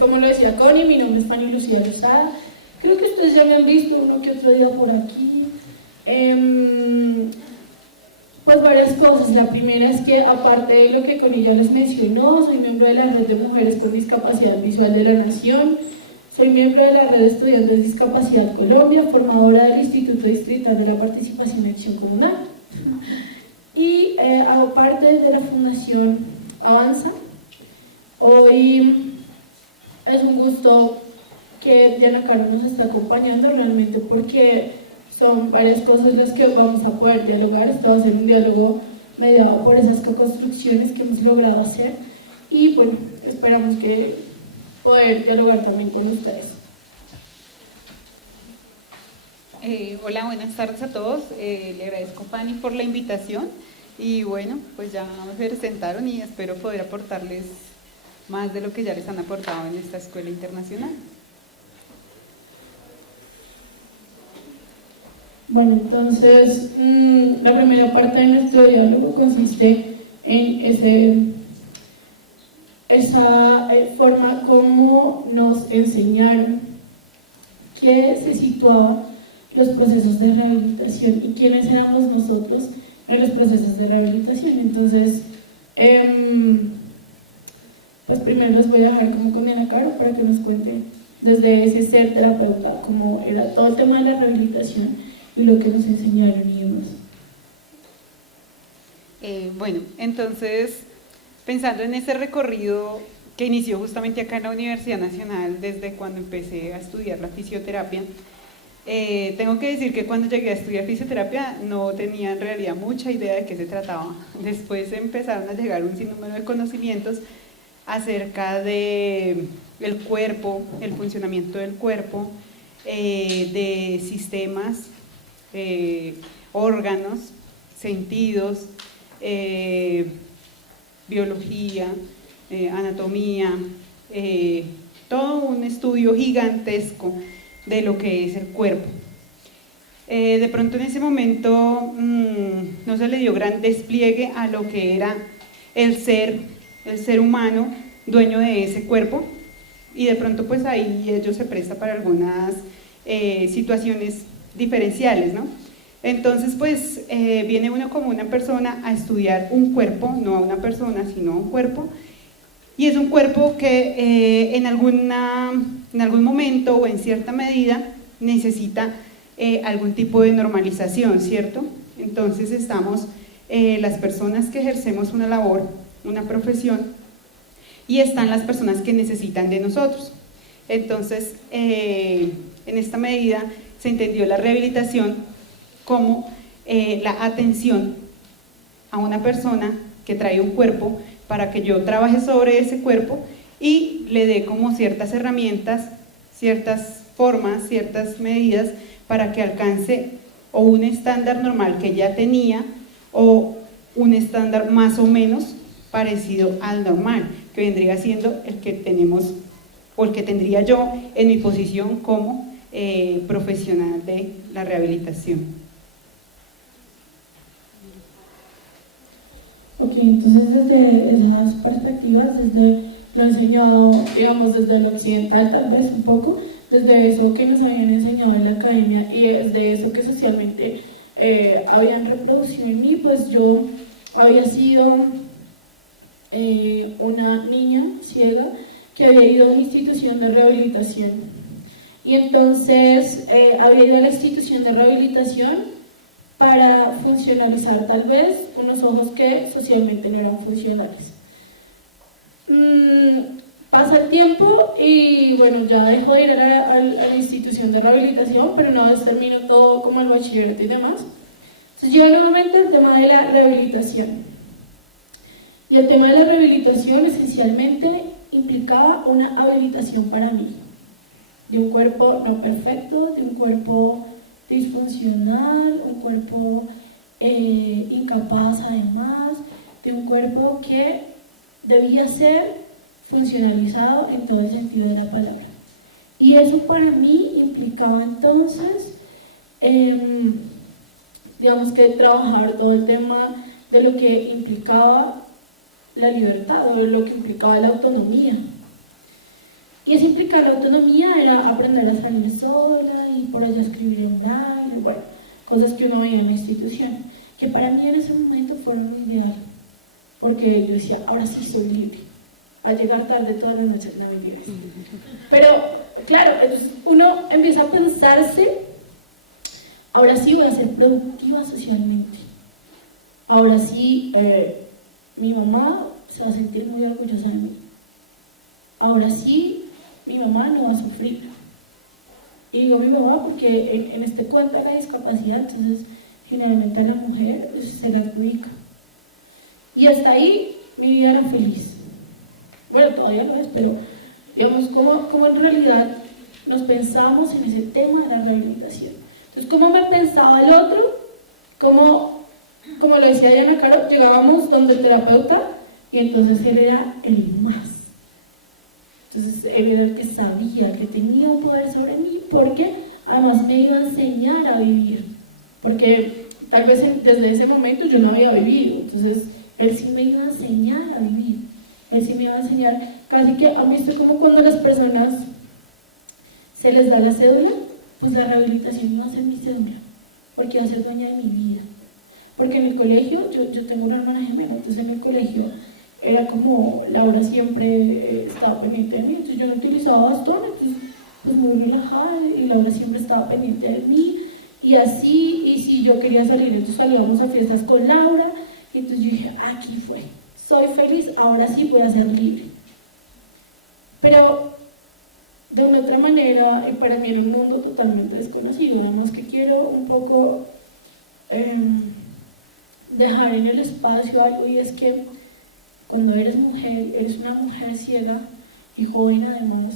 como lo decía Connie, mi nombre es Fanny Lucía Lozada. Creo que ustedes ya me han visto uno que otro día por aquí. Pues varias cosas. La primera es que, aparte de lo que Connie ya les mencionó, soy miembro de la Red de Mujeres con Discapacidad Visual de la Nación, soy miembro de la Red de Estudiantes Discapacidad Colombia, formadora del Instituto Distrital de la Participación y Acción Comunal, y hago parte de la Fundación Avanza. Hoy es un gusto que Diana Caro nos está acompañando, realmente, porque son varias cosas las que vamos a poder dialogar. Esto va a ser un diálogo mediado por esas co-construcciones que hemos logrado hacer, y bueno, esperamos que poder dialogar también con ustedes. Hola, buenas tardes a todos. Le agradezco, Fanny, por la invitación, y bueno, pues ya me presentaron y espero poder aportarles más de lo que ya les han aportado en esta escuela internacional. Bueno, entonces, la primera parte de nuestro diálogo consiste en esa forma como nos enseñaron que se situaban los procesos de rehabilitación y quiénes éramos nosotros en los procesos de rehabilitación. Entonces, pues primero les voy a dejar como con Diana Caro para que nos cuente desde ese ser terapeuta cómo era todo el tema de la rehabilitación y lo que nos enseñaron y demás. Bueno, entonces, pensando en ese recorrido que inició justamente acá en la Universidad Nacional, desde cuando empecé a estudiar la fisioterapia, tengo que decir que cuando llegué a estudiar fisioterapia no tenía en realidad mucha idea de qué se trataba. Después empezaron a llegar un sinnúmero de conocimientos acerca de el cuerpo, el funcionamiento del cuerpo, de sistemas, órganos, sentidos, biología, anatomía, todo un estudio gigantesco de lo que es el cuerpo. De pronto en ese momento no se le dio gran despliegue a lo que era el ser humano dueño de ese cuerpo, y de pronto pues ahí ello se presta para algunas situaciones diferenciales, ¿no? Entonces pues viene uno como una persona a estudiar un cuerpo, no a una persona sino a un cuerpo, y es un cuerpo que en algún momento o en cierta medida necesita algún tipo de normalización, ¿cierto? Entonces estamos las personas que ejercemos una labor, una profesión, y están las personas que necesitan de nosotros. Entonces, en esta medida se entendió la rehabilitación como la atención a una persona que trae un cuerpo para que yo trabaje sobre ese cuerpo y le dé como ciertas herramientas, ciertas formas, ciertas medidas para que alcance o un estándar normal que ya tenía o un estándar más o menos parecido al normal, que vendría siendo el que tenemos o el que tendría yo en mi posición como profesional de la rehabilitación. Ok, entonces desde esas perspectivas, desde lo enseñado, digamos, desde lo occidental tal vez un poco, desde eso que nos habían enseñado en la academia y desde eso que socialmente habían reproducido en mí, pues yo había sido una niña ciega que había ido a una institución de rehabilitación, y entonces había ido a la institución de rehabilitación para funcionalizar tal vez unos ojos que socialmente no eran funcionales. Pasa el tiempo y bueno, ya dejo de ir a la institución de rehabilitación, pero una vez termino todo como el bachillerato y demás, entonces yo nuevamente el tema de la rehabilitación. Y el tema de la rehabilitación esencialmente implicaba una habilitación para mí, de un cuerpo no perfecto, de un cuerpo disfuncional, un cuerpo incapaz además, de un cuerpo que debía ser funcionalizado en todo el sentido de la palabra. Y eso para mí implicaba entonces, digamos que trabajar todo el tema de lo que implicaba la libertad o lo que implicaba la autonomía. Y esa implicar la autonomía era aprender a salir sola y por allá escribir en braille, bueno, cosas que uno veía en la institución, que para mí en ese momento fueron ideal, porque yo decía, ahora sí soy libre, a llegar tarde todas las noches, no mentira. Pero claro, entonces uno empieza a pensarse, ahora sí voy a ser productiva socialmente, ahora sí mi mamá se va a sentir muy orgullosa de mí, ahora sí mi mamá no va a sufrir. Y digo mi mamá porque en este cuento de la discapacidad, entonces generalmente a la mujer se la adjudica. Y hasta ahí mi vida era feliz. Bueno, todavía no es, pero digamos, como en realidad nos pensábamos en ese tema de la rehabilitación. Entonces, ¿cómo me pensaba el otro? Como lo decía Diana Caro, llegábamos donde el terapeuta y entonces él era el más. Entonces él era el que sabía, que tenía un poder sobre mí, porque además me iba a enseñar a vivir. Porque tal vez desde ese momento yo no había vivido, entonces él sí me iba a enseñar a vivir. Él sí me iba a enseñar, casi que a mí esto es como cuando a las personas se les da la cédula, pues la rehabilitación no va a ser mi cédula, porque va a ser dueña de mi vida. Porque en el colegio, yo tengo una hermana gemela, entonces en el colegio era como Laura siempre estaba pendiente de mí, entonces yo no utilizaba bastón, entonces pues muy relajada y Laura siempre estaba pendiente de mí y así, y si yo quería salir, entonces salíamos a fiestas con Laura, y entonces yo dije, aquí fue, soy feliz, ahora sí voy a ser libre. Pero de una otra manera, y para mí era un mundo totalmente desconocido, nada más que quiero un poco dejar en el espacio algo, y es que cuando eres mujer, eres una mujer ciega y joven además,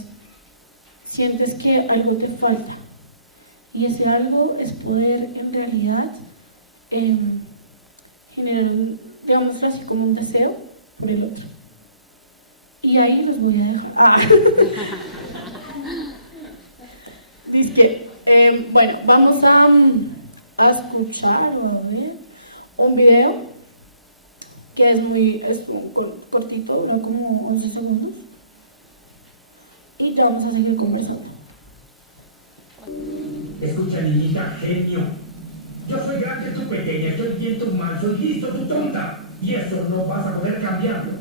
sientes que algo te falta, y ese algo es poder en realidad generar, digámoslo así, como un deseo por el otro. Y ahí los voy a dejar. Dice bueno, vamos a escuchar o a ver un video que es muy cortito, no como 11 segundos, y ya vamos a seguir conversando. Escucha, niñita, genio. Yo soy grande, tú pequeña, estoy bien, tú mal, soy listo, tú tonta. Y eso no vas a poder cambiarlo.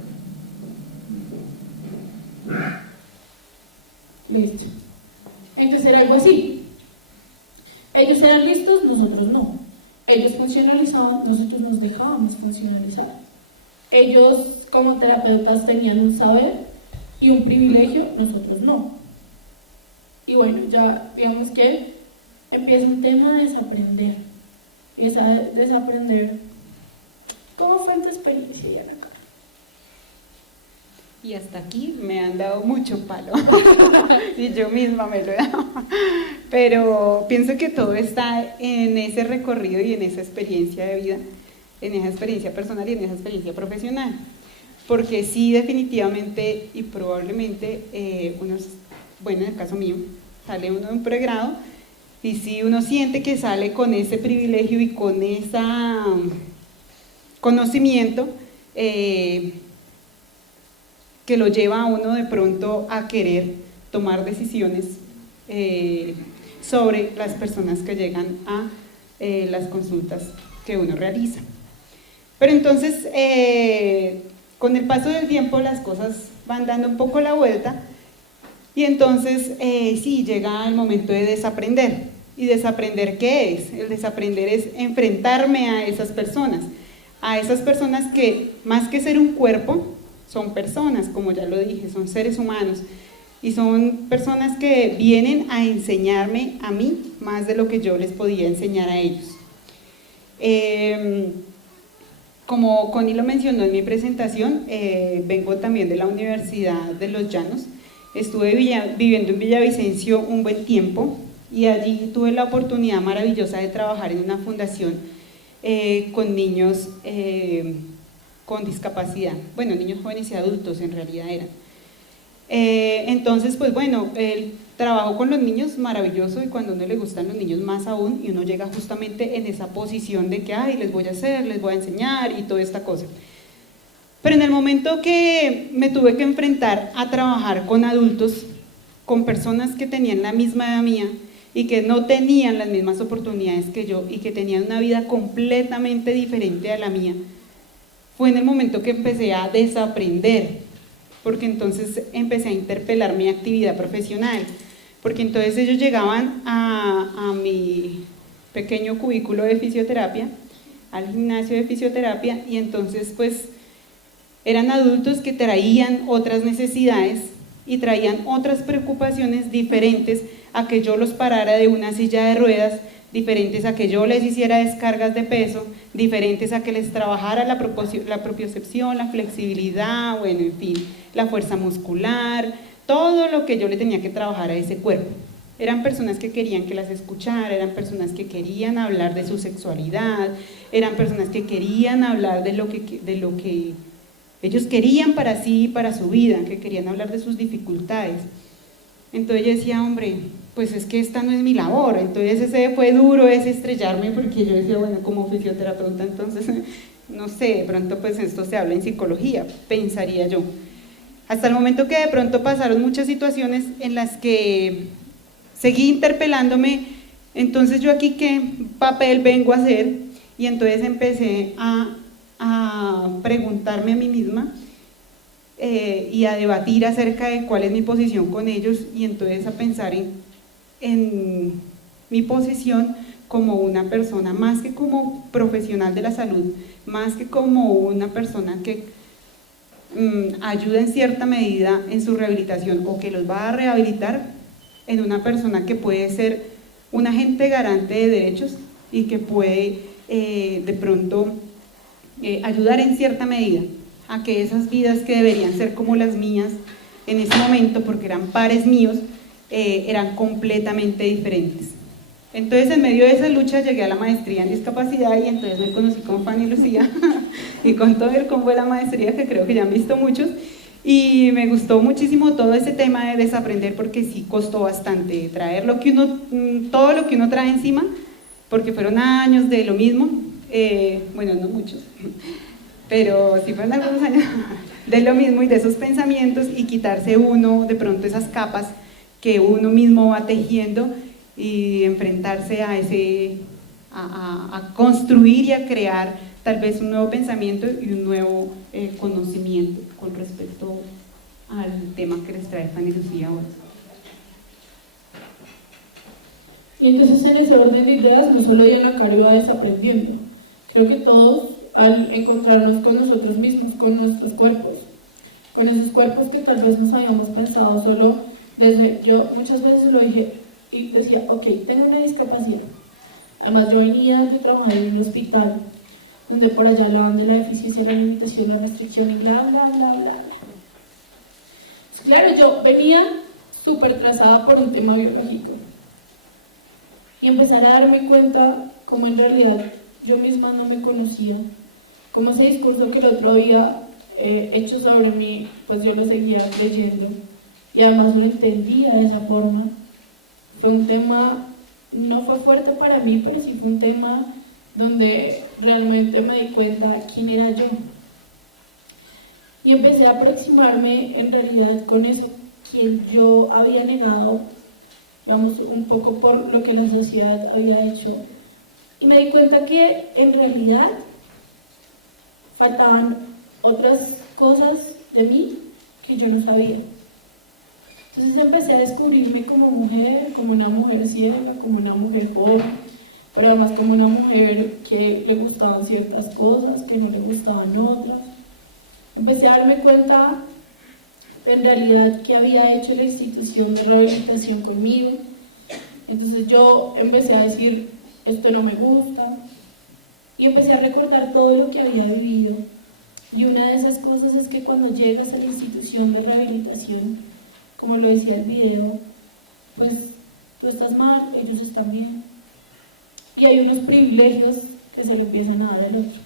¿Ah? Listo. Entonces era algo así. Ellos eran listos, nosotros no. Ellos funcionalizaban, nosotros nos dejábamos funcionalizar. Ellos como terapeutas tenían un saber y un privilegio, nosotros no. Y bueno, ya digamos que empieza un tema de desaprender. Y esa desaprender, ¿cómo fue tu experiencia, Diana? Y hasta aquí me han dado mucho palo, y yo misma me lo he dado, pero pienso que todo está en ese recorrido y en esa experiencia de vida, en esa experiencia personal y en esa experiencia profesional, porque sí, definitivamente y probablemente bueno, en el caso mío, sale uno de un pregrado y sí uno siente que sale con ese privilegio y con ese conocimiento que lo lleva a uno de pronto a querer tomar decisiones sobre las personas que llegan a las consultas que uno realiza. Pero entonces, con el paso del tiempo las cosas van dando un poco la vuelta y entonces sí, llega el momento de desaprender. ¿Y desaprender qué es? El desaprender es enfrentarme a esas personas que más que ser un cuerpo, son personas, como ya lo dije, son seres humanos y son personas que vienen a enseñarme a mí más de lo que yo les podía enseñar a ellos. Como Connie lo mencionó en mi presentación, vengo también de la Universidad de Los Llanos, estuve viviendo en Villavicencio un buen tiempo y allí tuve la oportunidad maravillosa de trabajar en una fundación con niños con discapacidad, bueno, niños jóvenes y adultos en realidad eran. Entonces, pues bueno, el trabajo con los niños maravilloso y cuando a uno le gustan los niños más aún y uno llega justamente en esa posición de que, ay, les voy a hacer, les voy a enseñar y toda esta cosa. Pero en el momento que me tuve que enfrentar a trabajar con adultos, con personas que tenían la misma edad mía y que no tenían las mismas oportunidades que yo y que tenían una vida completamente diferente a la mía, fue en el momento que empecé a desaprender, porque entonces empecé a interpelar mi actividad profesional, porque entonces ellos llegaban a mi pequeño cubículo de fisioterapia, al gimnasio de fisioterapia, y entonces pues eran adultos que traían otras necesidades y traían otras preocupaciones diferentes a que yo los parara de una silla de ruedas, diferentes a que yo les hiciera descargas de peso, diferentes a que les trabajara la propiocepción, la flexibilidad, bueno, en fin, la fuerza muscular, todo lo que yo le tenía que trabajar a ese cuerpo. Eran personas que querían que las escuchara, eran personas que querían hablar de su sexualidad, eran personas que querían hablar de lo que ellos querían para sí y para su vida, que querían hablar de sus dificultades. Entonces yo decía, hombre, pues es que esta no es mi labor. Entonces ese fue duro, ese estrellarme, porque yo decía, bueno, como fisioterapeuta, entonces, no sé, de pronto pues esto se habla en psicología, pensaría yo. Hasta el momento que de pronto pasaron muchas situaciones en las que seguí interpelándome, entonces yo aquí qué papel vengo a hacer, y entonces empecé a preguntarme a mí misma y a debatir acerca de cuál es mi posición con ellos, y entonces a pensar en mi posición como una persona, más que como profesional de la salud, más que como una persona que ayuda en cierta medida en su rehabilitación o que los va a rehabilitar, en una persona que puede ser un agente garante de derechos y que puede de pronto ayudar en cierta medida a que esas vidas que deberían ser como las mías en ese momento, porque eran pares míos, eran completamente diferentes. Entonces, en medio de esa lucha llegué a la maestría en discapacidad, y entonces me conocí con Fanny Lucía y con todo el combo de la maestría, que creo que ya han visto muchos, y me gustó muchísimo todo ese tema de desaprender, porque sí costó bastante traer todo lo que uno trae encima, porque fueron años de lo mismo, bueno, no muchos, pero sí fueron algunos años de lo mismo y de esos pensamientos, y quitarse uno de pronto esas capas que uno mismo va tejiendo y enfrentarse a construir y a crear tal vez un nuevo pensamiento y un nuevo conocimiento con respecto al tema que les trae Fanny Lucía ahora. Y entonces en ese orden de ideas no solo Diana Caro iba desaprendiendo, creo que todos al encontrarnos con nosotros mismos, con nuestros cuerpos, con esos cuerpos que tal vez nos habíamos pensado solo desde, yo muchas veces lo dije y decía, ok, tengo una discapacidad. Además yo venía de trabajar en un hospital donde por allá hablaban de la deficiencia, la limitación, la restricción y bla, bla, bla, bla, bla. Claro, yo venía súper trazada por un tema biológico y empezar a darme cuenta cómo en realidad yo misma no me conocía, cómo ese discurso que el otro había hecho sobre mí, pues yo lo seguía leyendo y además lo entendía de esa forma. Fue un tema, no fue fuerte para mí, pero sí fue un tema donde realmente me di cuenta quién era yo. Y empecé a aproximarme en realidad con eso, quien yo había negado, digamos, un poco por lo que la sociedad había hecho. Y me di cuenta que en realidad faltaban otras cosas de mí que yo no sabía. Entonces empecé a descubrirme como mujer, como una mujer ciega, como una mujer pobre, pero además como una mujer que le gustaban ciertas cosas, que no le gustaban otras. Empecé a darme cuenta en realidad que había hecho la institución de rehabilitación conmigo. Entonces yo empecé a decir, esto no me gusta, y empecé a recordar todo lo que había vivido. Y una de esas cosas es que cuando llegas a la institución de rehabilitación, como lo decía el video, pues tú estás mal, ellos están bien. Y hay unos privilegios que se le empiezan a dar al otro.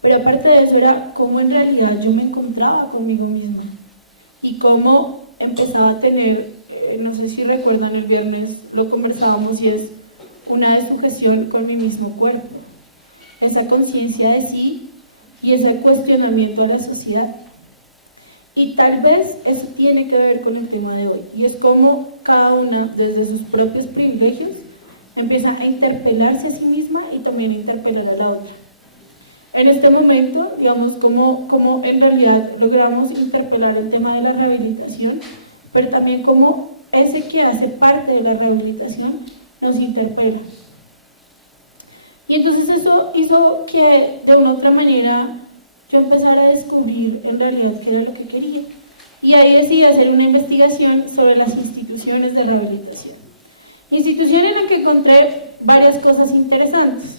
Pero aparte de eso era cómo en realidad yo me encontraba conmigo misma y cómo empezaba a tener, no sé si recuerdan, el viernes lo conversábamos, y es una dessujeción con mi mismo cuerpo, esa conciencia de sí y ese cuestionamiento a la sociedad. Y tal vez eso tiene que ver con el tema de hoy, y es como cada una, desde sus propios privilegios, empieza a interpelarse a sí misma y también a interpelar a la otra. En este momento, digamos, como en realidad logramos interpelar el tema de la rehabilitación, pero también como ese que hace parte de la rehabilitación nos interpela. Y entonces eso hizo que de una u otra manera yo empezara a descubrir en realidad qué era lo que quería. Y ahí decidí hacer una investigación sobre las instituciones de rehabilitación. Institución en la que encontré varias cosas interesantes,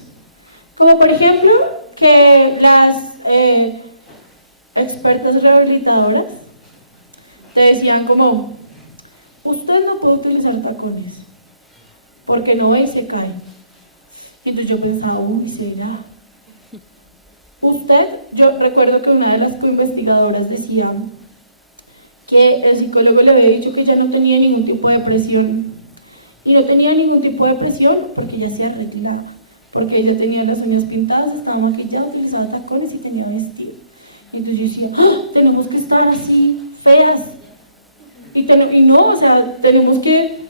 como por ejemplo que las expertas rehabilitadoras te decían como, usted no puede utilizar tacones, porque no ve y se cae. Y entonces yo pensaba, uy, ¿será? Yo recuerdo que una de las investigadoras decía que el psicólogo le había dicho que ella no tenía ningún tipo de depresión. Y no tenía ningún tipo de depresión porque ella se arreglaba, porque ella tenía las uñas pintadas, estaba maquillada, utilizaba tacones y tenía vestido. Y entonces yo decía, ¡ah! Tenemos que estar así, feas. Y no, o sea, tenemos que,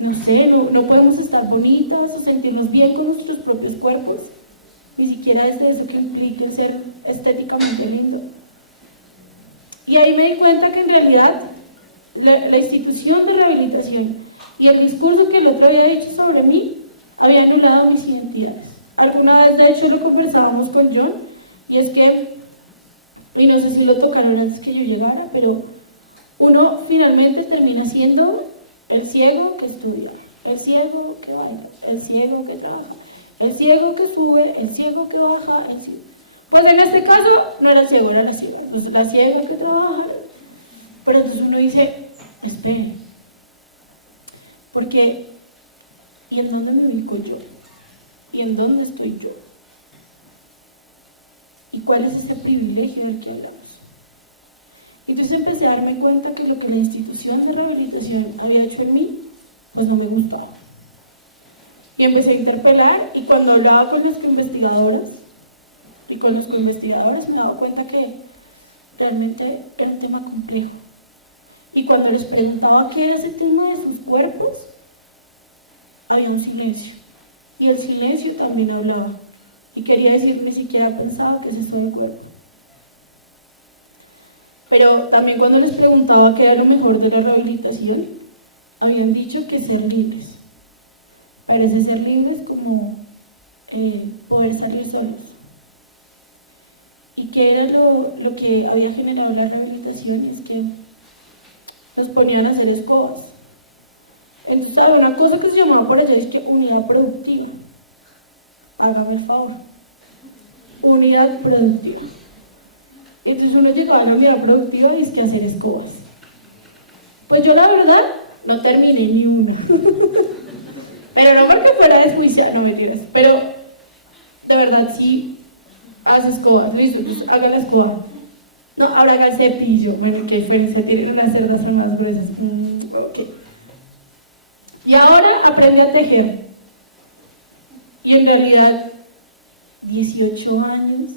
no sé, no podemos estar bonitas o sentirnos bien con nuestros propios cuerpos. Ni siquiera es de eso que implica ser estéticamente lindo. Y ahí me di cuenta que en realidad la institución de rehabilitación y el discurso que el otro había dicho sobre mí había anulado mis identidades. Alguna vez, de hecho, lo conversábamos con John, y es que, y no sé si lo tocaron antes que yo llegara, pero uno finalmente termina siendo el ciego que estudia, el ciego que baila, el ciego que trabaja, el ciego que sube, el ciego que baja, el ciego. Pues en este caso no era el ciego, era la ciega. Pues la ciega que trabaja. Pero entonces uno dice, espera, porque ¿y en dónde me ubico yo? ¿Y en dónde estoy yo? ¿Y cuál es ese privilegio del que hablamos? Entonces empecé a darme cuenta que lo que la institución de rehabilitación había hecho en mí, pues no me gustaba. Y empecé a interpelar, y cuando hablaba con las investigadoras y con los coinvestigadores me daba cuenta que realmente era un tema complejo. Y cuando les preguntaba qué era ese tema de sus cuerpos, había un silencio. Y el silencio también hablaba. Y quería decir, ni siquiera pensaba que ese es todo el cuerpo. Pero también cuando les preguntaba qué era lo mejor de la rehabilitación, habían dicho que ser libres. Parece ser libres como poder salir solos. ¿Y qué era lo que había generado la rehabilitación? Es que nos ponían a hacer escobas. Entonces había una cosa que se llamaba por allá, es que unidad productiva. Hágame el favor. Unidad productiva. Entonces uno llegaba a la unidad productiva y es que hacer escobas. Pues yo la verdad no terminé ni una. Pero no porque fuera desjuiciada, no me entiendes. Pero de verdad sí, haz escobas, listo, haga la escoba. No, ahora haga el cepillo. Bueno, qué diferencia tienen, las cerdas son más gruesas. Ok. Y ahora aprende a tejer. Y en realidad, 18 años,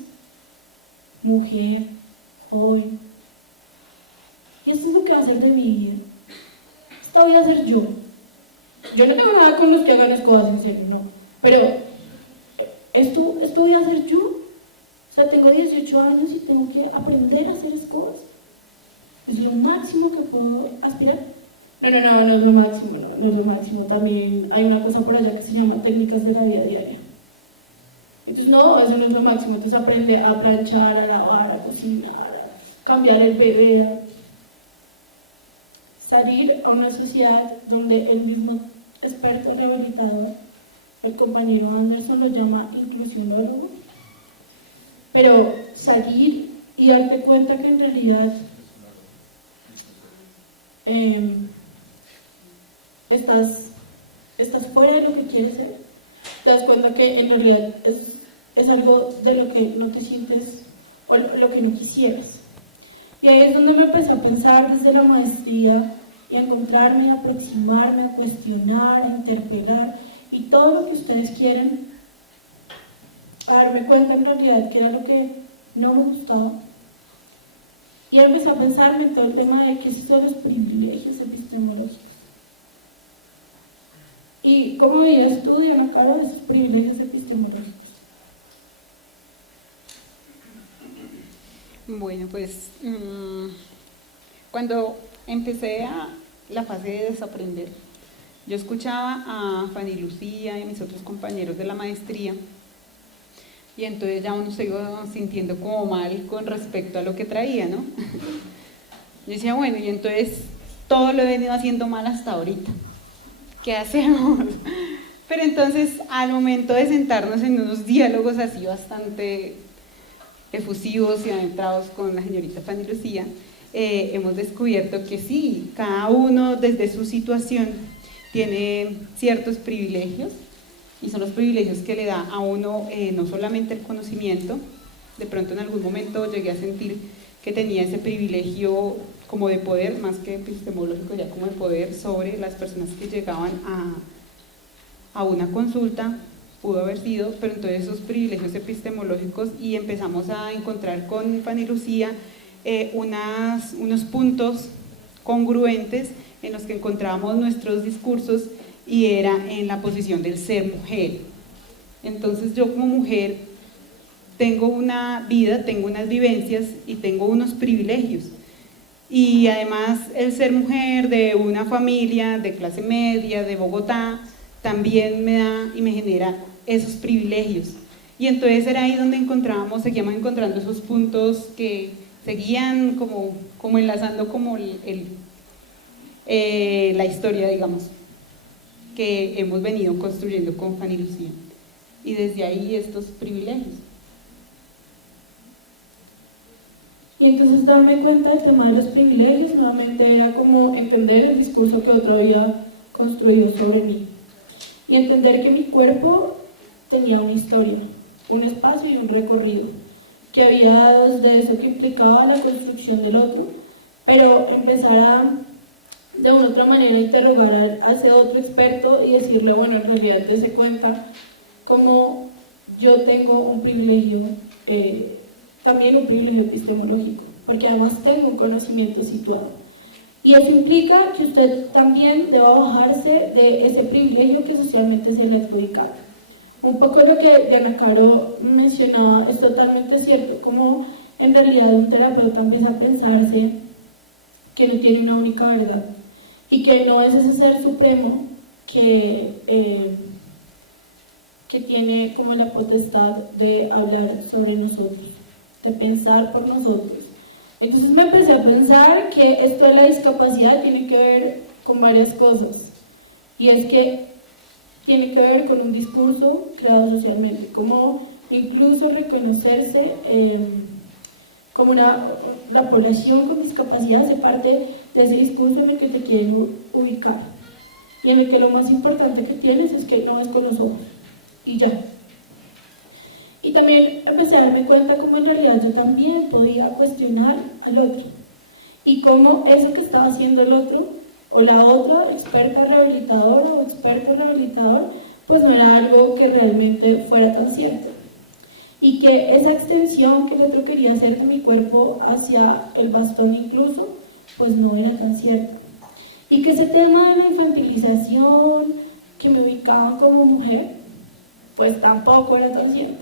mujer, joven. Y esto es lo que va a ser de mi vida. Esta voy a ser yo. Yo no tengo nada con los que hagan escobas, en serio, no. Pero esto voy a hacer yo. O sea, tengo 18 años y tengo que aprender a hacer escobas. Es lo máximo que puedo aspirar. No es lo máximo, no es lo máximo. También hay una cosa por allá que se llama técnicas de la vida diaria. Entonces, no, eso no es lo máximo. Entonces aprende a planchar, a lavar, a cocinar, a cambiar el bebé, a salir a una sociedad donde el mismo experto rehabilitador, el compañero Anderson, lo llama inclusionólogo. Pero salir y darte cuenta que en realidad estás fuera de lo que quieres ser, te das cuenta que en realidad es algo de lo que no te sientes o lo que no quisieras. Y ahí es donde me empecé a pensar desde la maestría y a encontrarme, a aproximarme, a cuestionar, a interpelar y todo lo que ustedes quieren, a darme cuenta en realidad que era lo que no me gustaba Y empecé a pensarme en todo el tema de qué son los privilegios epistemológicos. Y cómo veías tú, Diana Caro, de esos privilegios epistemológicos. Bueno, pues cuando empecé la fase de desaprender, yo escuchaba a Fanny Lucía y a mis otros compañeros de la maestría, y entonces ya uno se iba sintiendo como mal con respecto a lo que traía, ¿no? Yo decía, bueno, y entonces todo lo he venido haciendo mal hasta ahorita. ¿Qué hacemos? Pero entonces, al momento de sentarnos en unos diálogos así bastante efusivos y adentrados con la señorita Fanny Lucía, hemos descubierto que sí, cada uno desde su situación tiene ciertos privilegios, y son los privilegios que le da a uno no solamente el conocimiento. De pronto en algún momento llegué a sentir que tenía ese privilegio como de poder, más que epistemológico, ya como de poder sobre las personas que llegaban a una consulta, pudo haber sido, pero entonces esos privilegios epistemológicos, y empezamos a encontrar con Fanny Lucía unos puntos congruentes en los que encontrábamos nuestros discursos, y era en la posición del ser mujer. Entonces yo como mujer tengo una vida, tengo unas vivencias y tengo unos privilegios, y además el ser mujer de una familia de clase media de Bogotá también me da y me genera esos privilegios, y entonces era ahí donde seguíamos encontrando esos puntos que seguían como enlazando como la historia, digamos, que hemos venido construyendo con Fanny Lucía, y desde ahí estos privilegios. Y entonces darme cuenta del tema de los privilegios nuevamente era como entender el discurso que otro había construido sobre mí, y entender que mi cuerpo tenía una historia, un espacio y un recorrido, que había desde eso que implicaba la construcción del otro, pero empezar a de una u otra manera interrogar a ese otro experto y decirle, bueno, en realidad dése cuenta como yo tengo un privilegio, también un privilegio epistemológico, porque además tengo un conocimiento situado. Y eso implica que usted también deba bajarse de ese privilegio que socialmente se le adjudica. Un poco lo que Diana Caro mencionaba es totalmente cierto, como en realidad un terapeuta empieza a pensarse que no tiene una única verdad, y que no es ese ser supremo que tiene como la potestad de hablar sobre nosotros, de pensar por nosotros. Entonces me empecé a pensar que esto de la discapacidad tiene que ver con varias cosas, y es que tiene que ver con un discurso creado socialmente, como incluso reconocerse como la población con discapacidad hace parte de ese discurso en el que te quieren ubicar, y en el que lo más importante que tienes es que no ves con los ojos, y ya. Y también empecé a darme cuenta cómo en realidad yo también podía cuestionar al otro, y cómo eso que estaba haciendo el otro, o la otra experta rehabilitadora o experto rehabilitador, pues no era algo que realmente fuera tan cierto. Y que esa extensión que el otro quería hacer de mi cuerpo hacia el bastón incluso, pues no era tan cierto. Y que ese tema de la infantilización, que me ubicaban como mujer, pues tampoco era tan cierto.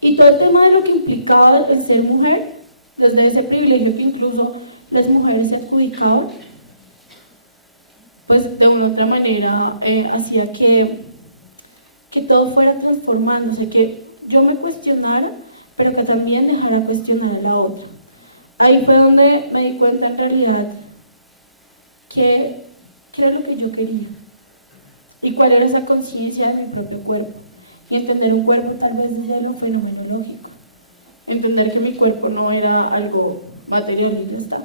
Y todo el tema de lo que implicaba el ser mujer, desde ese privilegio que incluso las mujeres se adjudicaban, pues de una u otra manera hacía que todo fuera transformándose, que yo me cuestionara, pero que también dejara cuestionar a la otra. Ahí fue donde me di cuenta en realidad qué era lo que yo quería, y cuál era esa conciencia de mi propio cuerpo, y entender un cuerpo tal vez desde lo fenomenológico, entender que mi cuerpo no era algo material y ya está,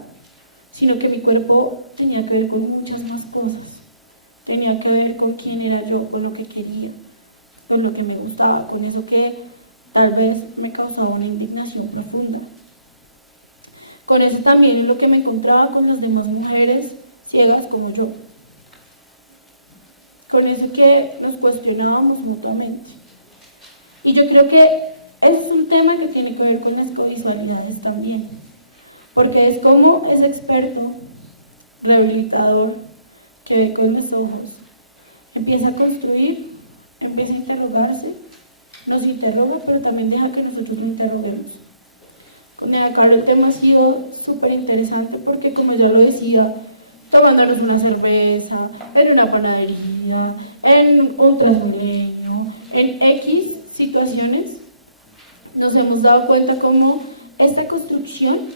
sino que mi cuerpo tenía que ver con muchas más cosas, tenía que ver con quién era yo, con lo que quería, con lo que me gustaba, con eso que tal vez me causaba una indignación profunda. Con eso también es lo que me encontraba con las demás mujeres ciegas como yo. Con eso que nos cuestionábamos mutuamente. Y yo creo que es un tema que tiene que ver con las covisualidades también. porque es como ese experto, rehabilitador, que ve con los ojos, empieza a construir, empieza a interrogarse, nos interroga, pero también deja que nosotros lo interroguemos. Con Eda Caro el tema ha sido súper interesante porque, como ya lo decía, tomándonos una cerveza, en una panadería, en un Transmilenio, en X situaciones, nos hemos dado cuenta cómo esta construcción,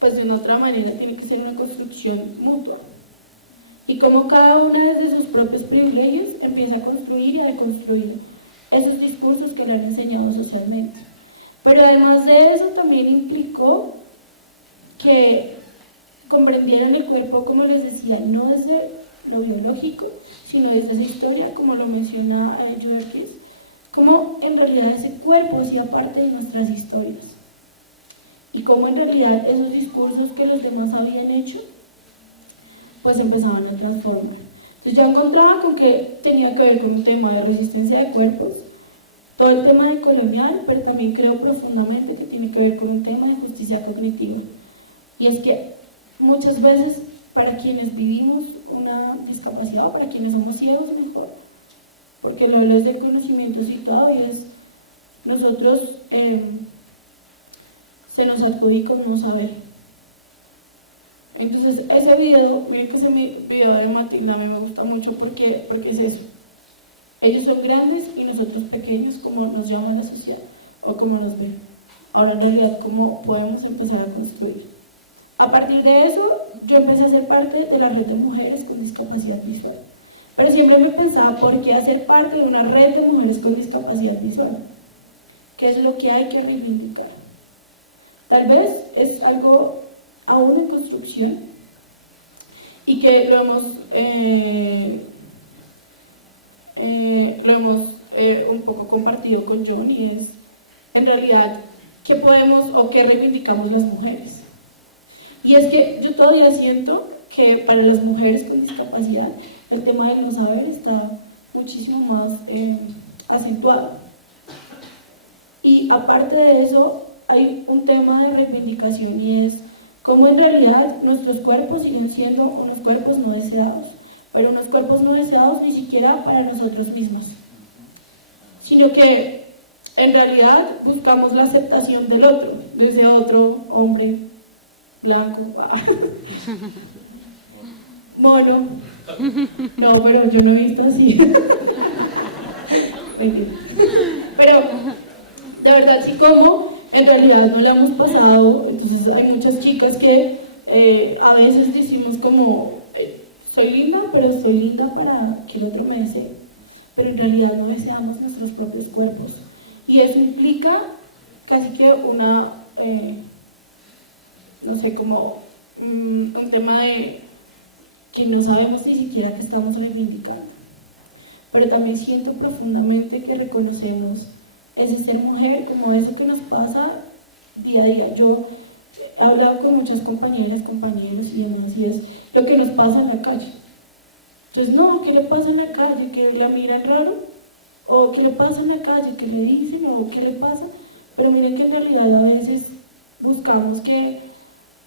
pues de una otra manera, tiene que ser una construcción mutua. Y cómo cada una desde sus propios privilegios empieza a construir y a deconstruir esos discursos que le han enseñado socialmente. Pero además de eso también implicó que comprendieran el cuerpo, como les decía, no desde lo biológico, sino desde esa historia, como lo menciona Julia Kiss, como en realidad ese cuerpo hacía parte de nuestras historias y cómo en realidad esos discursos que los demás habían hecho pues empezaban a transformar. Entonces yo encontraba con que tenía que ver con un tema de resistencia de cuerpos, todo el tema de colonial, pero también creo profundamente que tiene que ver con un tema de justicia cognitiva. Y es que muchas veces para quienes vivimos una discapacidad, para quienes somos ciegos mejor, porque lo es del conocimiento situado y es nosotros se nos adjudica un no saber. Entonces ese video, miren que ese video de Matilda me gusta mucho porque es eso. Ellos son grandes y nosotros pequeños, como nos llama la sociedad o como nos ven. Ahora en realidad, ¿cómo podemos empezar a construir? A partir de eso, yo empecé a ser parte de la red de mujeres con discapacidad visual. Pero siempre me pensaba, ¿por qué hacer parte de una red de mujeres con discapacidad visual? ¿Qué es lo que hay que reivindicar? Tal vez es algo aún en construcción y que lo hemos un poco compartido con John, y es en realidad qué podemos o qué reivindicamos las mujeres. Y es que yo todavía siento que para las mujeres con discapacidad el tema del no saber está muchísimo más acentuado. Y aparte de eso hay un tema de reivindicación, y es cómo en realidad nuestros cuerpos siguen siendo unos cuerpos no deseados, pero unos cuerpos no deseados ni siquiera para nosotros mismos, sino que en realidad buscamos la aceptación del otro, de ese otro hombre blanco, mono. No, pero yo no he visto así. Pero de verdad sí, como en realidad no la hemos pasado. Entonces hay muchas chicas que a veces decimos como soy linda, pero estoy linda para que el otro me desee, pero en realidad no deseamos nuestros propios cuerpos, y eso implica casi que una no sé, como un tema de que no sabemos ni siquiera que estamos reivindicando. Pero también siento profundamente que reconocemos ese ser mujer como eso que nos pasa día a día. Yo he hablado con muchas compañeras, compañeros y demás, y es lo que nos pasa en la calle. Entonces, no, ¿qué le pasa en la calle? ¿Que la miran raro? ¿O qué le pasa en la calle? ¿Qué le dicen? ¿O qué le pasa? Pero miren que en realidad a veces buscamos que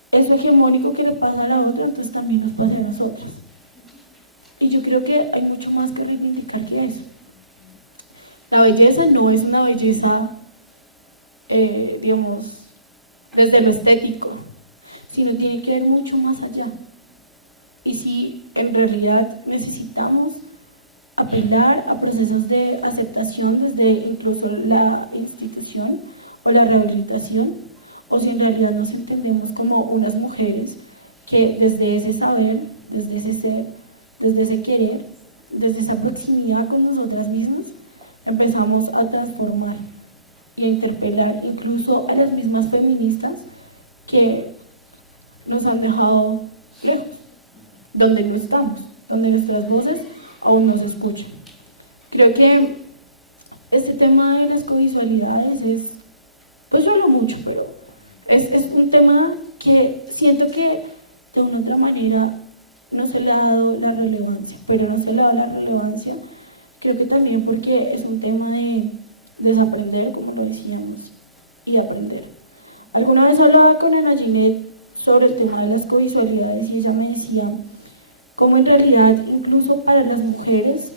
eso hegemónico que le pasa a la otra, entonces también nos pasa a nosotros. Y yo creo que hay mucho más que reivindicar que eso. La belleza no es una belleza, digamos, desde lo estético, sino tiene que ver mucho más allá. Y si en realidad necesitamos apelar a procesos de aceptación desde incluso la institución o la rehabilitación, o si en realidad nos entendemos como unas mujeres que desde ese saber, desde ese ser, desde ese querer, desde esa proximidad con nosotras mismas, empezamos a transformar y a interpelar incluso a las mismas feministas que nos han dejado lejos, donde no estamos, donde nuestras voces aún no se escuchan. Creo que este tema de las covisualidades es, pues yo hablo mucho, pero es un tema que siento que de una u otra manera no se le ha dado la relevancia, pero no se le ha dado la relevancia, creo que también porque es un tema de desaprender, como lo decíamos, y aprender. Alguna vez hablaba con Ana Ginette sobre el tema de las covisualidades y ella me decía cómo en realidad incluso para las mujeres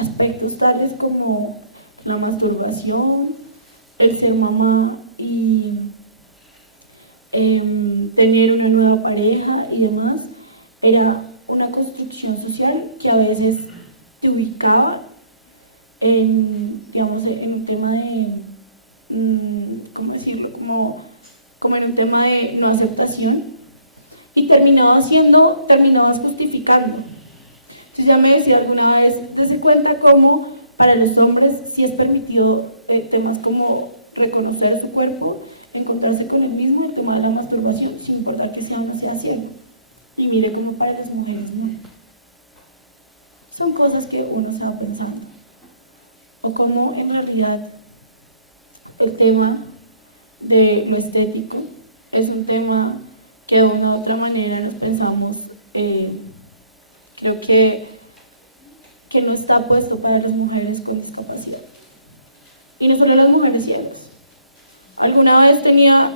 aspectos tales como la masturbación, el ser mamá y tener una nueva pareja y demás, era una construcción social que a veces te ubicaba en, digamos, en un tema de, ¿cómo decirlo? Como en un tema de no aceptación y terminabas justificando. Entonces ya me decía alguna vez, dése cuenta cómo para los hombres sí es permitido temas como reconocer su cuerpo, encontrarse con el mismo, el tema de la masturbación, sin importar que sea o no sea cierto. Y mire cómo para las mujeres no. Son cosas que uno se va pensando. O cómo en realidad el tema de lo estético es un tema que de una u otra manera nos pensamos, creo que no está puesto para las mujeres con discapacidad. Y no solo las mujeres ciegas. Alguna vez tenía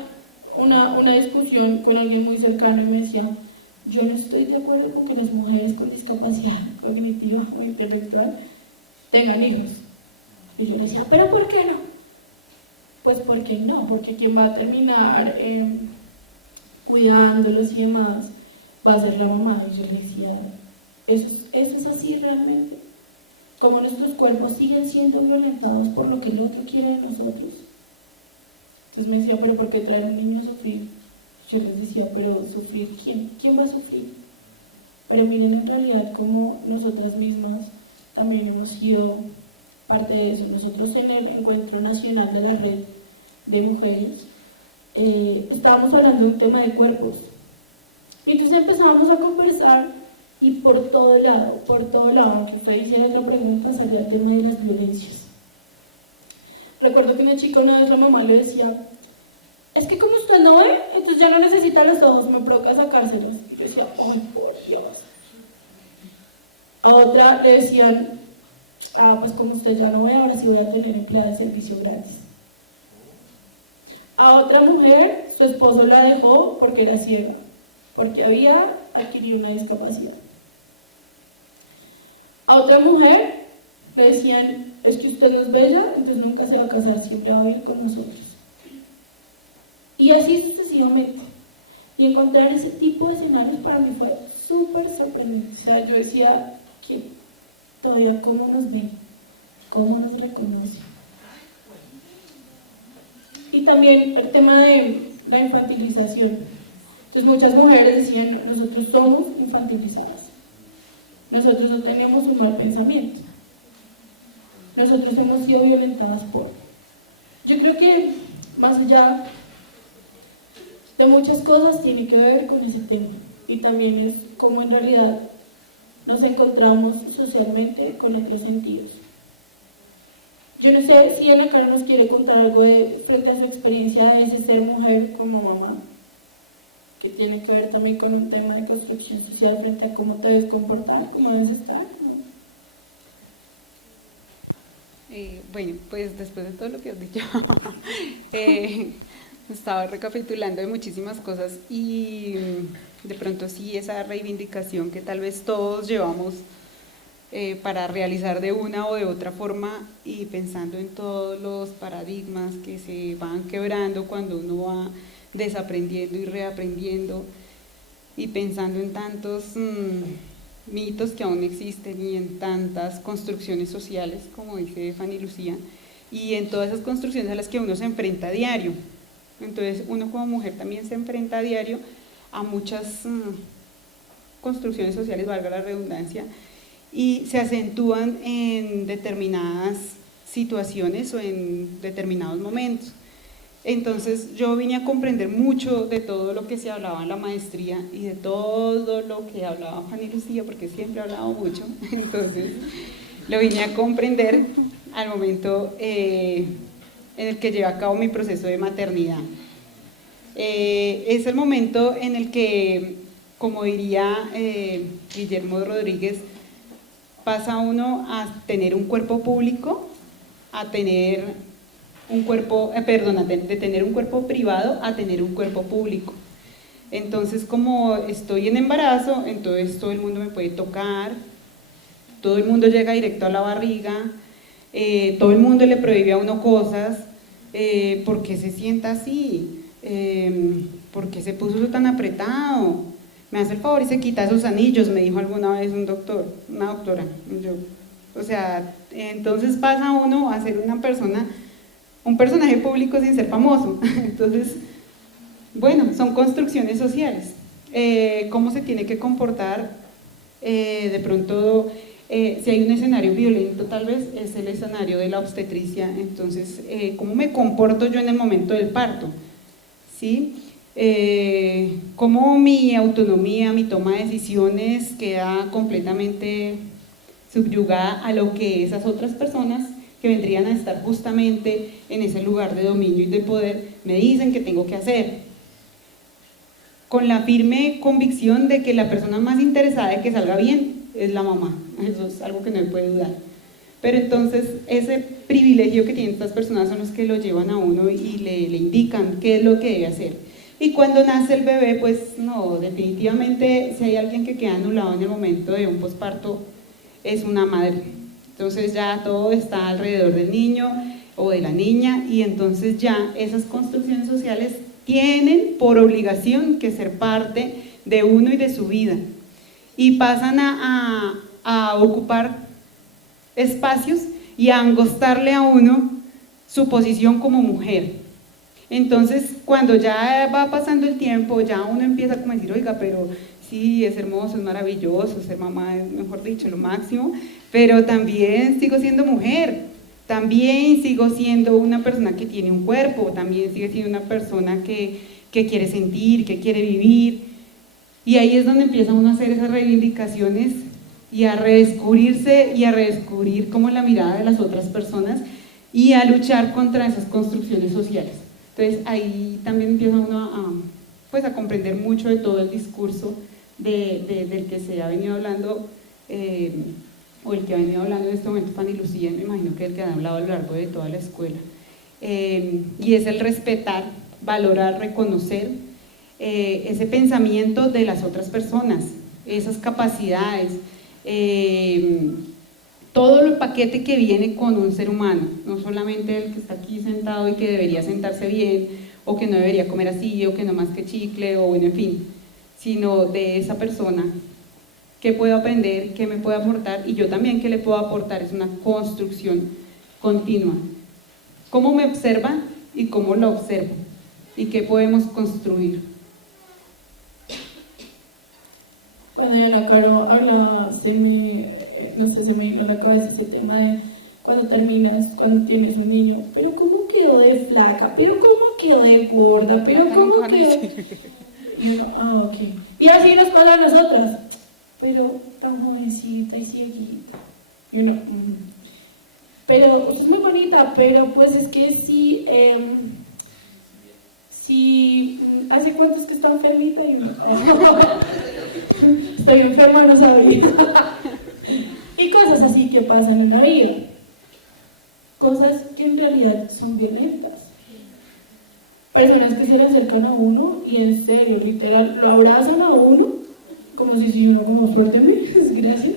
una discusión con alguien muy cercano y me decía, yo no estoy de acuerdo con que las mujeres con discapacidad cognitiva o intelectual tengan hijos. Y yo le decía, ¿pero por qué no? Pues porque no, porque quien va a terminar cuidándolos y demás va a ser la mamá. Y yo le decía, ¿eso es así realmente? ¿Cómo nuestros cuerpos siguen siendo violentados por lo que el otro quiere de nosotros? Entonces me decía, ¿pero por qué traer a un niño a sufrir? Yo les decía, ¿pero sufrir quién? ¿Quién va a sufrir? Pero miren en realidad cómo nosotras mismas también hemos sido parte de eso. Nosotros en el Encuentro Nacional de la Red de Mujeres estábamos hablando de un tema de cuerpos. Y entonces empezábamos a conversar y por todo lado, aunque usted hiciera otra pregunta, salía el tema de las violencias. Recuerdo que una chica una vez la mamá le decía, es que como usted no ve, entonces ya no necesita los ojos, me provoca sacárselos. Y yo decía, ay, por Dios. A otra le decían, pues como usted ya no ve, ahora sí voy a tener empleada de servicio gratis. A otra mujer, su esposo la dejó porque era ciega, porque había adquirido una discapacidad. A otra mujer le decían, es que usted no es bella, entonces nunca se va a casar, siempre va a vivir con nosotros. Y así sucesivamente. Y encontrar ese tipo de escenarios para mí fue súper sorprendente. O sea, yo decía que todavía cómo nos ven, cómo nos reconocen. Y también el tema de la infantilización. Entonces muchas mujeres decían, nosotros somos infantilizadas. Nosotros no tenemos un mal pensamiento. Nosotros hemos sido violentadas por. Yo creo que más allá de muchas cosas tiene que ver con ese tema. Y también es cómo en realidad nos encontramos socialmente con otros sentidos. Yo no sé si Ana Karen nos quiere contar algo frente a su experiencia de ese ser mujer como mamá, que tiene que ver también con un tema de construcción social frente a cómo te debes comportar, cómo debes estar, ¿no? Bueno, pues después de todo lo que has dicho, estaba recapitulando de muchísimas cosas y de pronto sí esa reivindicación que tal vez todos llevamos para realizar de una o de otra forma y pensando en todos los paradigmas que se van quebrando cuando uno va desaprendiendo y reaprendiendo y pensando en tantos mitos que aún existen y en tantas construcciones sociales, como dice Fanny Lucía, y en todas esas construcciones a las que uno se enfrenta a diario. Entonces uno como mujer también se enfrenta a diario a muchas construcciones sociales, valga la redundancia, y se acentúan en determinadas situaciones o en determinados momentos. Entonces yo vine a comprender mucho de todo lo que se hablaba en la maestría y de todo lo que hablaba Fanny Lucía, porque siempre ha hablado mucho, entonces lo vine a comprender al momento en el que llevé a cabo mi proceso de maternidad. Es el momento en el que, como diría Guillermo Rodríguez, pasa uno a tener un cuerpo público, a tener un cuerpo, de tener un cuerpo privado a tener un cuerpo público. Entonces, como estoy en embarazo, entonces todo el mundo me puede tocar, todo el mundo llega directo a la barriga, todo el mundo le prohíbe a uno cosas. ¿Por qué se sienta así? ¿Por qué se puso tan apretado? Me hace el favor y se quita esos anillos, me dijo alguna vez un doctor, una doctora. O sea, entonces pasa uno a ser un personaje público sin ser famoso. Entonces, bueno, son construcciones sociales. ¿Cómo se tiene que comportar? De pronto, si hay un escenario violento, tal vez es el escenario de la obstetricia. Entonces, ¿cómo me comporto yo en el momento del parto? ¿Sí? Cómo mi autonomía, mi toma de decisiones queda completamente subyugada a lo que esas otras personas que vendrían a estar justamente en ese lugar de dominio y de poder me dicen que tengo que hacer, con la firme convicción de que la persona más interesada en que salga bien es la mamá. Eso es algo que no me puede dudar. Pero entonces ese privilegio que tienen estas personas son los que lo llevan a uno y le indican qué es lo que debe hacer. Y cuando nace el bebé, pues no, definitivamente si hay alguien que queda anulado en el momento de un posparto, es una madre. Entonces ya todo está alrededor del niño o de la niña y entonces ya esas construcciones sociales tienen por obligación que ser parte de uno y de su vida. Y pasan a ocupar espacios y a angostarle a uno su posición como mujer. Entonces, cuando ya va pasando el tiempo, ya uno empieza como a decir, oiga, pero sí, es hermoso, es maravilloso, ser mamá es, mejor dicho, lo máximo, pero también sigo siendo mujer, también sigo siendo una persona que tiene un cuerpo, también sigo siendo una persona que quiere sentir, que quiere vivir, y ahí es donde empieza uno a hacer esas reivindicaciones y a redescubrirse y a redescubrir como la mirada de las otras personas y a luchar contra esas construcciones sociales. Entonces ahí también empieza uno a comprender mucho de todo el discurso del que se ha venido hablando, o el que ha venido hablando en este momento Fanny Lucía, me imagino que el que ha hablado a lo largo de toda la escuela. Y es el respetar, valorar, reconocer ese pensamiento de las otras personas, esas capacidades, todo el paquete que viene con un ser humano, no solamente el que está aquí sentado y que debería sentarse bien, o que no debería comer así, o que no más que chicle, o bueno, en fin, sino de esa persona, qué puedo aprender, qué me puede aportar, y yo también qué le puedo aportar. Es una construcción continua. ¿Cómo me observa y cómo lo observo? ¿Y qué podemos construir? Cuando Ana Caro hablaba, se me vino a la cabeza ese tema de cuando tienes un niño, pero ¿cómo quedó de flaca? ¿Pero cómo quedó de gorda? ¿Pero cómo quedó? Y uno, ok. Y así nos pasa a nosotras, pero tan jovencita y cieguita. Y uno, pero es muy bonita, pero pues es que sí, ¿hace cuánto es que está enfermita? Y uno, estoy enferma, no sabía. Y cosas así que pasan en la vida, cosas que en realidad son violentas. Personas que se le acercan a uno y en serio, literal, lo abrazan a uno como si uno como fuerte a mí, gracias.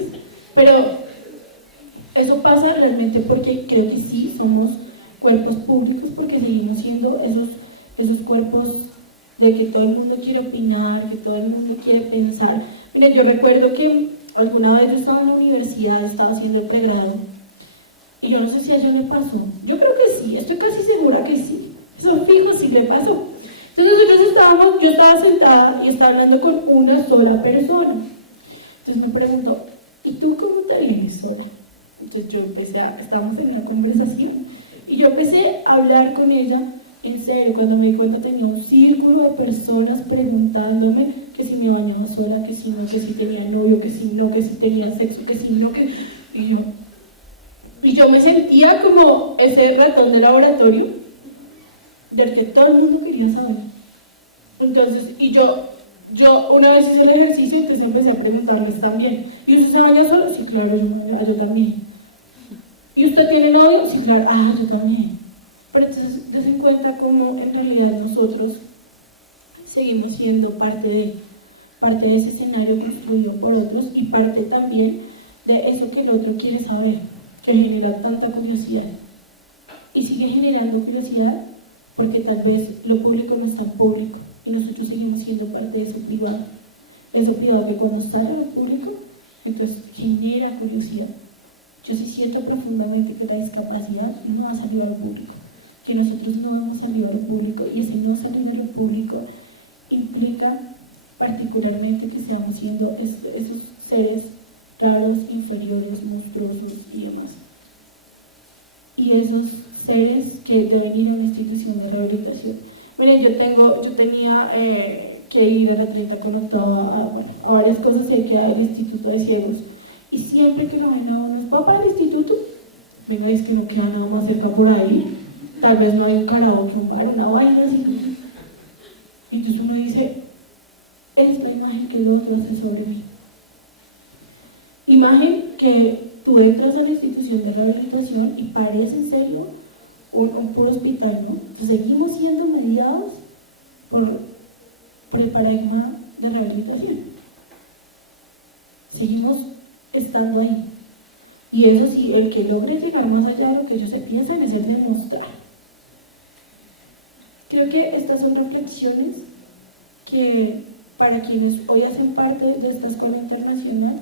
Pero eso pasa realmente porque creo que sí somos cuerpos públicos, porque seguimos siendo esos cuerpos de que todo el mundo quiere opinar, que todo el mundo quiere pensar. Miren, yo recuerdo que alguna vez yo estaba en la universidad, estaba haciendo el pregrado, y yo no sé si a ella me pasó. Yo creo que sí, estoy casi segura que sí. Eso fijo sí le pasó. Entonces yo estaba sentada y estaba hablando con una sola persona. Entonces me preguntó, ¿y tú cómo te vienes sola? Entonces estábamos en una conversación, y yo empecé a hablar con ella. En serio, cuando me di cuenta tenía un círculo de personas preguntándome que si me bañaba sola, que si no, que si tenía novio, que si no, que si tenía sexo, que si no, que... Y yo me sentía como ese ratón de laboratorio del que todo el mundo quería saber. Entonces, y yo una vez hice el ejercicio, entonces empecé a preguntarles también, ¿y usted se baña sola? Sí, claro, yo también. ¿Y usted tiene novio? Sí, claro, yo también. Pero entonces construido por otros y parte también de eso que el otro quiere saber, que genera tanta curiosidad. Y sigue generando curiosidad porque tal vez lo público no es tan público y nosotros seguimos siendo parte de eso privado. Eso privado que cuando sale al público, entonces genera curiosidad. Yo sí siento profundamente que la discapacidad no ha salido al público, que nosotros no hemos salido al público, y ese no salir al público implica particularmente que estamos siendo esos seres raros, inferiores, monstruosos y demás. Y esos seres que deben ir a una institución de rehabilitación. Miren, yo tenía que ir a la 30 conectado a varias cosas y hay que ir al Instituto de Ciegos. Y siempre que lo ven a uno, ¿va para el instituto? Venga, es que no queda nada más cerca por ahí. Tal vez no hay un karaoke, un bar, una vaina así. Y entonces uno dice, es la imagen que el otro hace sobre mí. Imagen que tú entras a la institución de rehabilitación y parece en serio un puro hospital, ¿no? Entonces seguimos siendo mediados por el paradigma de rehabilitación. Seguimos estando ahí. Y eso sí, el que logre llegar más allá de lo que ellos se piensan es el demostrar. Creo que estas son reflexiones que para quienes hoy hacen parte de esta escuela internacional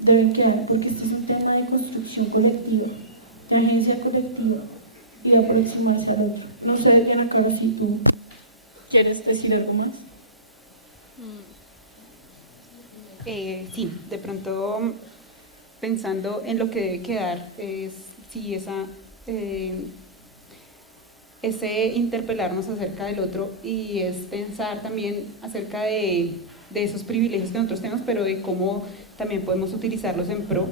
deben quedar, porque este es un tema de construcción colectiva, de agencia colectiva y de aproximarse al otro. No sé, Diana Cabo, si tú quieres decir algo más. Sí, de pronto pensando en lo que debe quedar es sí, ese interpelarnos acerca del otro, y es pensar también acerca de esos privilegios que nosotros tenemos, pero de cómo también podemos utilizarlos en pro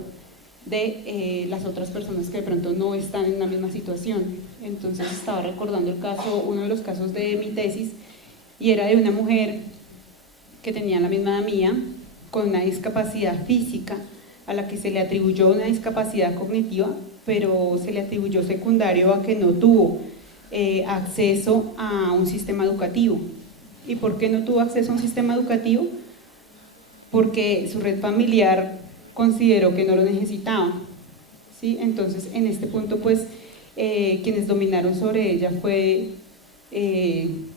de las otras personas que de pronto no están en la misma situación. Entonces estaba recordando uno de los casos de mi tesis, y era de una mujer que tenía la misma edad mía, con una discapacidad física, a la que se le atribuyó una discapacidad cognitiva, pero se le atribuyó secundario a que no tuvo acceso a un sistema educativo. ¿Y por qué no tuvo acceso a un sistema educativo? Porque su red familiar consideró que no lo necesitaba, ¿sí? Entonces, en este punto, pues, quienes dominaron sobre ella fue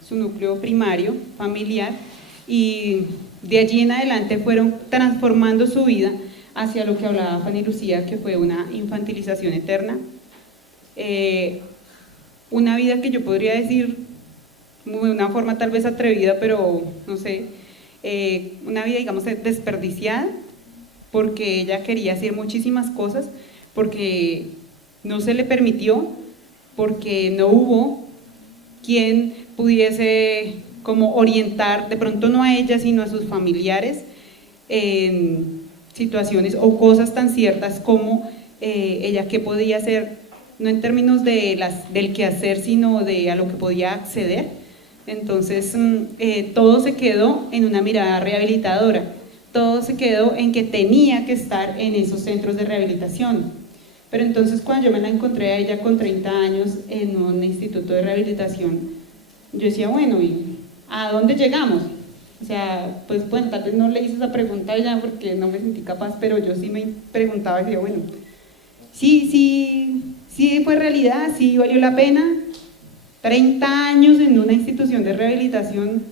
su núcleo primario, familiar, y de allí en adelante fueron transformando su vida hacia lo que hablaba Fanny Lucía, que fue una infantilización eterna, una vida que yo podría decir de una forma tal vez atrevida, pero no sé, una vida, digamos, desperdiciada, porque ella quería hacer muchísimas cosas, porque no se le permitió, porque no hubo quien pudiese como orientar, de pronto no a ella, sino a sus familiares, en situaciones o cosas tan ciertas como ella qué podía hacer, no en términos de del quehacer, sino de a lo que podía acceder. Entonces todo se quedó en una mirada rehabilitadora, todo se quedó en que tenía que estar en esos centros de rehabilitación. Pero entonces cuando yo me la encontré a ella con 30 años en un instituto de rehabilitación, yo decía, bueno, ¿y a dónde llegamos? O sea, pues bueno, tal vez no le hice esa pregunta a ella porque no me sentí capaz, pero yo sí me preguntaba y decía, bueno, sí fue realidad, sí valió la pena. 30 años en una institución de rehabilitación,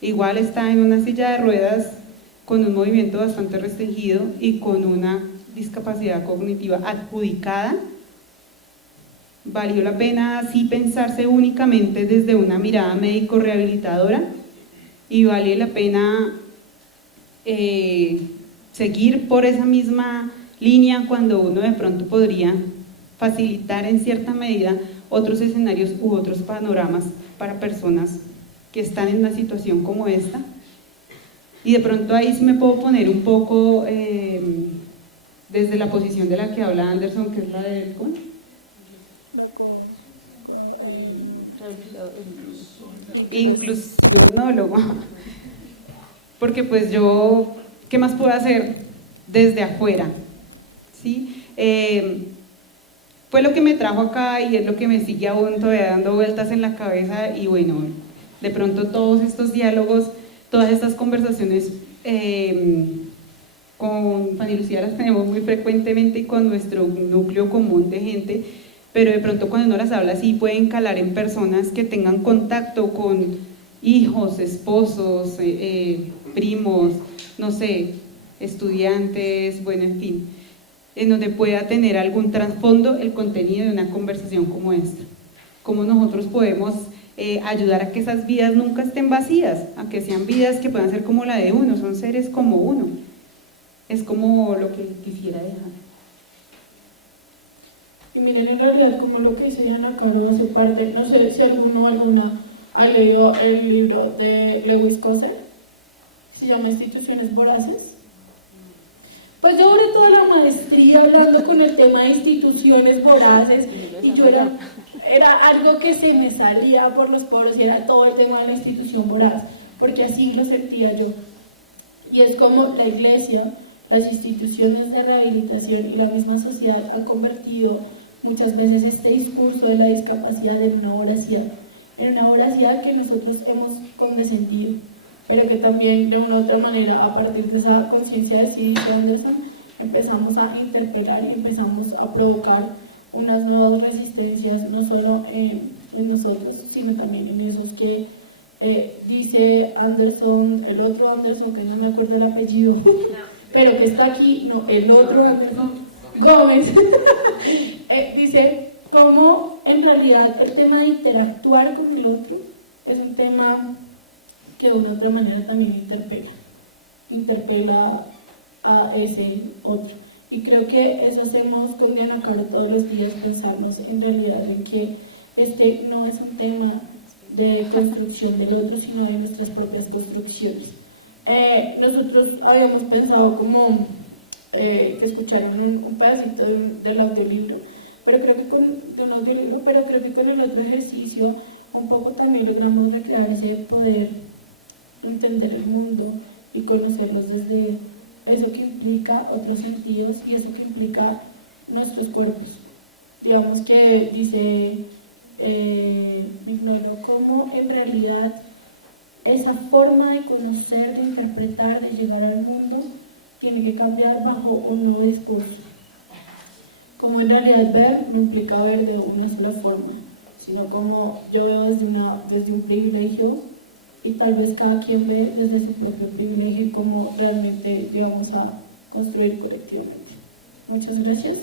igual está en una silla de ruedas con un movimiento bastante restringido y con una discapacidad cognitiva adjudicada. ¿Valió la pena sí pensarse únicamente desde una mirada médico-rehabilitadora? ¿Y vale la pena seguir por esa misma línea cuando uno de pronto podría facilitar en cierta medida otros escenarios u otros panoramas para personas que están en una situación como esta? Y de pronto ahí sí me puedo poner un poco desde la posición de la que habla Anderson, que es la del inclusionólogo, porque pues yo, ¿qué más puedo hacer desde afuera? ¿Sí? Fue lo que me trajo acá y es lo que me sigue aún todavía dando vueltas en la cabeza, y bueno, de pronto todos estos diálogos, todas estas conversaciones con Fanny Lucía las tenemos muy frecuentemente y con nuestro núcleo común de gente, pero de pronto cuando uno las habla así pueden calar en personas que tengan contacto con hijos, esposos, primos, no sé, estudiantes, bueno, en fin, en donde pueda tener algún trasfondo el contenido de una conversación como esta. Cómo nosotros podemos ayudar a que esas vidas nunca estén vacías, a que sean vidas que puedan ser como la de uno, son seres como uno. Es como lo que quisiera dejar. Y miren, en realidad, como lo que dice Diana Caro hace parte, no sé si alguno o alguna ha leído el libro de Lewis Coser, se llama Instituciones Voraces. Pues yo duré toda la maestría hablando con el tema de instituciones voraces y yo era algo que se me salía por los poros y era todo el tema de la institución voraz, porque así lo sentía yo. Y es como la iglesia, las instituciones de rehabilitación y la misma sociedad han convertido muchas veces este discurso de la discapacidad en una voracidad que nosotros hemos condescendido, pero que también de una u otra manera, a partir de esa conciencia de C.D. Anderson, empezamos a interpelar y empezamos a provocar unas nuevas resistencias, no solo en nosotros, sino también en esos que dice Anderson, el otro Anderson, que no me acuerdo el apellido, pero que está aquí, no, el otro Anderson, Gómez, dice cómo en realidad el tema de interactuar con el otro es un tema que de una u otra manera también interpela a ese otro. Y creo que eso hacemos con Diana Caro todos los días, pensamos en realidad en que este no es un tema de construcción del otro, sino de nuestras propias construcciones. Nosotros habíamos pensado como que escucharon un pedacito del audiolibro, pero creo que con el otro ejercicio un poco también logramos recrear ese poder, entender el mundo y conocerlos desde eso que implica otros sentidos y eso que implica nuestros cuerpos. Digamos que dice Ignoro cómo en realidad esa forma de conocer, de interpretar, de llegar al mundo tiene que cambiar bajo un nuevo discurso. Como en realidad ver no implica ver de una sola forma, sino como yo veo desde un privilegio y tal vez cada quien ve desde su propio privilegio y cómo realmente llegamos a construir colectivamente. Muchas gracias.